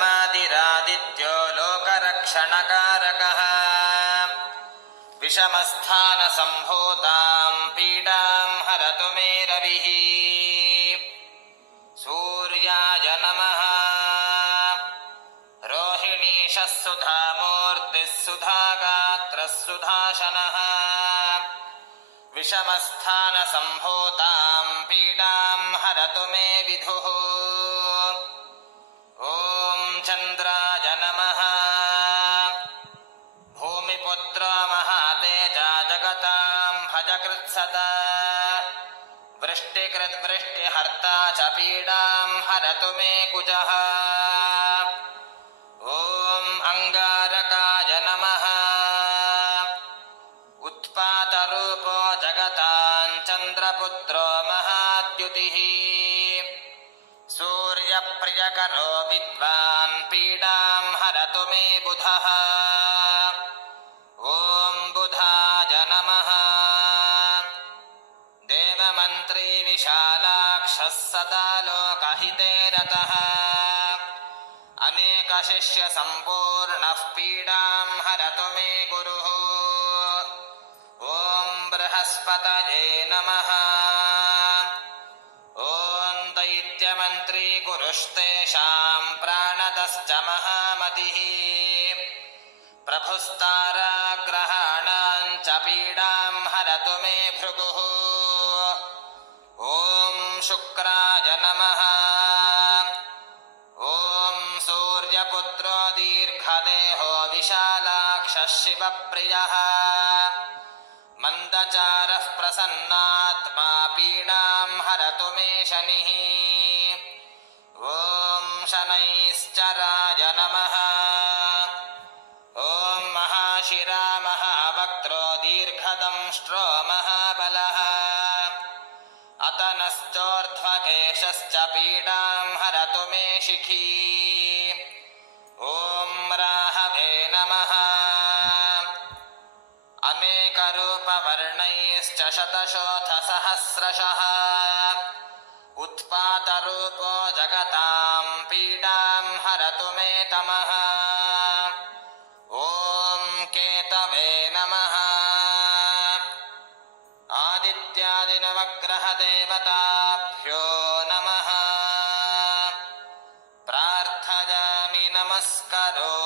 मादिरादित्यो लोकरक्षणकारकः विषमस्थानसम्भूतां पीडां हरतु मे रविः सूर्याय नमः रोहिणीशः सुधामूर्तिः सुधागात्रः सुधाशनः विषमस्थानसम्भूतां पीडां हरतु मे विधुः ॐ चन्द्राय नमः भूमिपुत्रो महातेजा जगतां भजकृत्सदा वृष्टिकृद्वृष्टिहर्ता च पीडां हरतु मे कुजः ॐ अङ्गारकाय नमः उत्पातरूपो जगतां चन्द्रपुत्रो महाद्युतिः सूर्यप्रियकरो विद्वान् पीडां हरतु मे बुधः ॐ बुधाय नमः देवमन्त्री विशालाक्षः सदा लोकहिते रतः अनेकशिष्यसम्पूर्णः पीडां हरतु मे गुरुः ॐ बृहस्पतये नमः ॐ दैत्यमन्त्री गुरुस्तेषां प्राणदश्च महामतिः प्रभुस्ताराग्रहाणां च पीडां हरतु मे भृगुः ॐ शुक्राय नमः ॐ सूर्यपुत्रो दीर्घदेहो विशालाक्षः शिवप्रियः मन्दचारः प्रसन्नात्मा पीडां हरतु मे शनिः ॐ शनैश्चराय नमः ॐ महाशिरा महावक्त्रो दीर्घदंष्ट्रो महाबलः अतनश्चोर्ध्वकेशश्च पीडां हरतु मे शिखी ॐ राहवे नमः अनेकरूपवर्णैश्च शतशोथसहस्रशः उत्पातरूपो जगतां पीडां हरतु मे तमः ॐ केतवे नमः आदित्यादिनवग्रहदेवताभ्यो नमः प्रार्थयामि नमस्करोमि